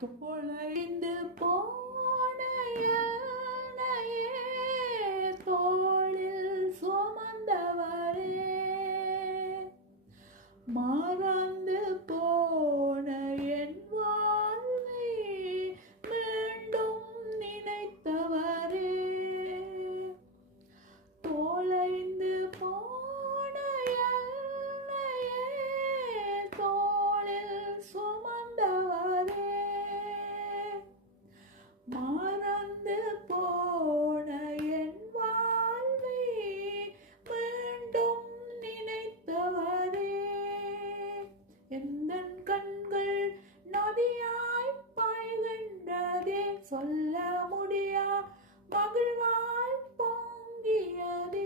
தொலைந்து போன என்னையே தோளில் சுமந்தவரே, மறந்து போன என் வாழ்வை மீண்டும் நினைத்தவரே, தொலைந்து போன என்னையே தோளில் சுமந்தவரே, மறந்து போன என் வாழ்வை மீண்டும் நினைத்தவரே, எந்தன் கண்கள் நதியாய் பாய்கின்றதே, சொல்ல முடியா மகிழ்வாய் பொங்கியதே,